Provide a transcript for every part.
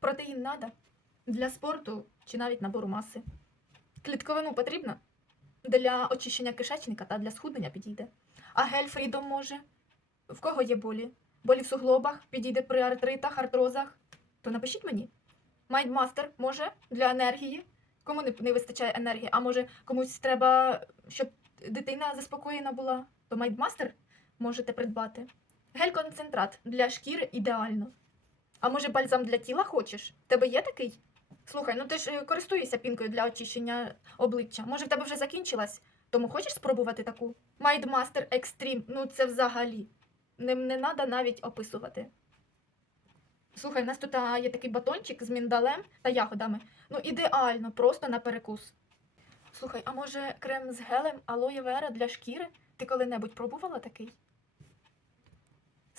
Протеїн надо для спорту чи навіть набору маси. Клітковину потрібно для очищення кишечника та для схуднення підійде. А гель Фрідом може. В кого є болі? Болі в суглобах підійде при артритах, артрозах. То напишіть мені. Майндмастер може для енергії. Кому не, вистачає енергії, а може комусь треба, щоб дитина заспокоєна була, то майндмастер можете придбати. Гель-концентрат для шкіри ідеально. А може бальзам для тіла хочеш? Тебе є такий? Слухай, ну ти ж е, користуєшся пінкою для очищення обличчя. Може, в тебе вже закінчилась? Тому хочеш спробувати таку? Майдмастер Екстрім, ну це взагалі. Ним не треба навіть описувати. Слухай, у нас тут є такий батончик з міндалем та ягодами. Ну, ідеально, просто на перекус. Слухай, а може крем з гелем алоє вера для шкіри? Ти коли-небудь пробувала такий?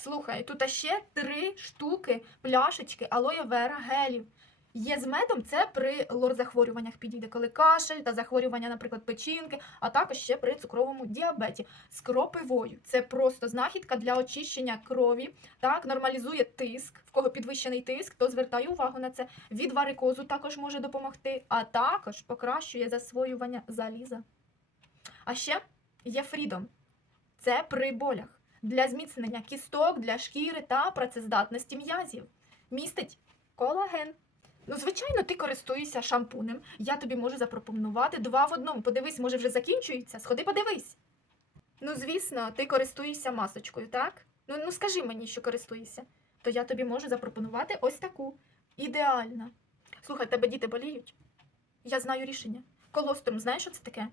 Слухай, тут ще три штуки пляшечки алоє вера гелів. Є з медом це при лор-захворюваннях підійде, коли кашель та захворювання, наприклад, печінки, а також ще при цукровому діабеті з кропивою. Це просто знахідка для очищення крові, так, нормалізує тиск, в кого підвищений тиск, то звертаю увагу на це. Від варикозу також може допомогти, а також покращує засвоювання заліза. А ще є фрідом. Це при болях для зміцнення кісток, для шкіри та працездатності м'язів. Містить колаген. Ну, звичайно, ти користуєшся шампунем. Я тобі можу запропонувати два в одному. Подивись, може вже закінчується. Сходи, подивись. Ну, звісно, ти користуєшся масочкою, так? Ну, ну скажи мені, що користуєшся. То я тобі можу запропонувати ось таку. Ідеальна. Слухай, тебе діти боліють? Я знаю рішення. Колострум, знаєш, що це таке?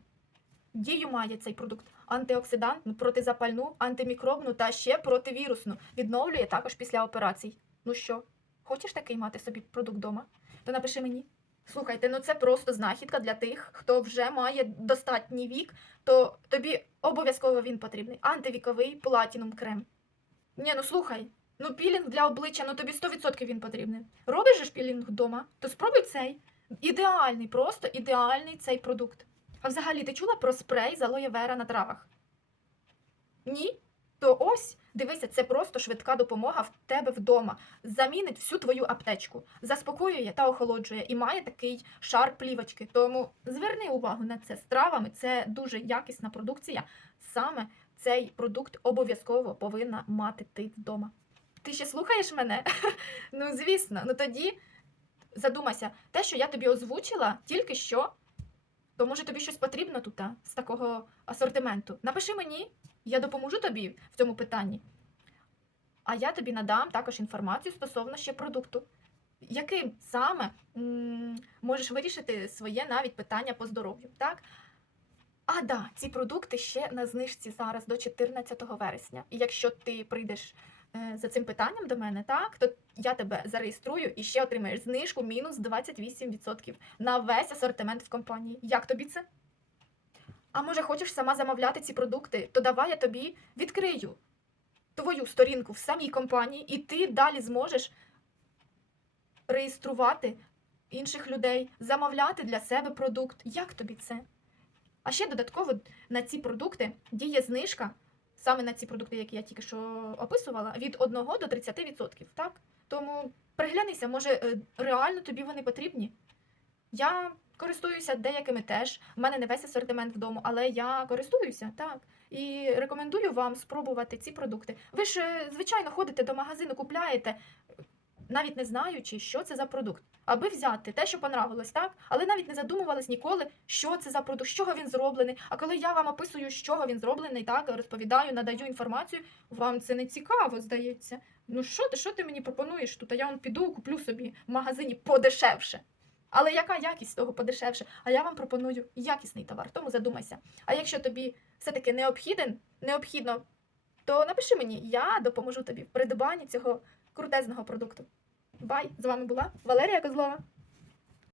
Дію має цей продукт антиоксидантну, протизапальну, антимікробну та ще противірусну. Відновлює також після операцій. Ну що, хочеш такий мати собі продукт вдома? То напиши мені. Слухайте, ну це просто знахідка для тих, хто вже має достатній вік, то тобі обов'язково він потрібний. Антивіковий платінум крем. Ні, ну слухай, ну пілінг для обличчя, ну тобі 100% він потрібний. Робиш же ж пілінг вдома, то спробуй цей. Ідеальний, просто ідеальний цей продукт. А взагалі, ти чула про спрей з алоє вера на травах? Ні? То ось, дивися, це просто швидка допомога в тебе вдома. Замінить всю твою аптечку, заспокоює та охолоджує і має такий шар плівочки. Тому зверни увагу на це з травами. Це дуже якісна продукція. Саме цей продукт обов'язково повинна мати ти вдома. Ти ще слухаєш мене? Ну, звісно, ну тоді задумайся, те, що я тобі озвучила, тільки що. То може тобі щось потрібно тут а, з такого асортименту? Напиши мені, я допоможу тобі в цьому питанні. А я тобі надам також інформацію стосовно ще продукту, яким саме м, можеш вирішити своє навіть питання по здоров'ю. Так? А да, ці продукти ще на знижці зараз до 14 вересня. І якщо ти прийдеш за цим питанням до мене, так, то я тебе зареєструю і ще отримаєш знижку мінус 28% на весь асортимент в компанії. Як тобі це? А може хочеш сама замовляти ці продукти, то давай я тобі відкрию твою сторінку в самій компанії, і ти далі зможеш реєструвати інших людей, замовляти для себе продукт. Як тобі це? А ще додатково на ці продукти діє знижка, саме на ці продукти, які я тільки що описувала, від 1 до 30%. Так? Тому приглянися, може, е, реально тобі вони потрібні. Я користуюся деякими теж. У мене не весь асортимент вдома, але я користуюся, так. І рекомендую вам спробувати ці продукти. Ви ж, е, звичайно, ходите до магазину, купляєте, навіть не знаючи, що це за продукт. Аби взяти те, що понравилось, так? Але навіть не задумувались ніколи, що це за продукт, з чого він зроблений. А коли я вам описую, з чого він зроблений, так, розповідаю, надаю інформацію, вам це не цікаво, здається. Ну що ти, що ти мені пропонуєш тут? А я вон піду, куплю собі в магазині подешевше. Але яка якість того подешевше? А я вам пропоную якісний товар, тому задумайся. А якщо тобі все-таки необхіден, необхідно, то напиши мені, я допоможу тобі в придбанні цього крутезного продукту. Бай! З вами була Валерія Козлова.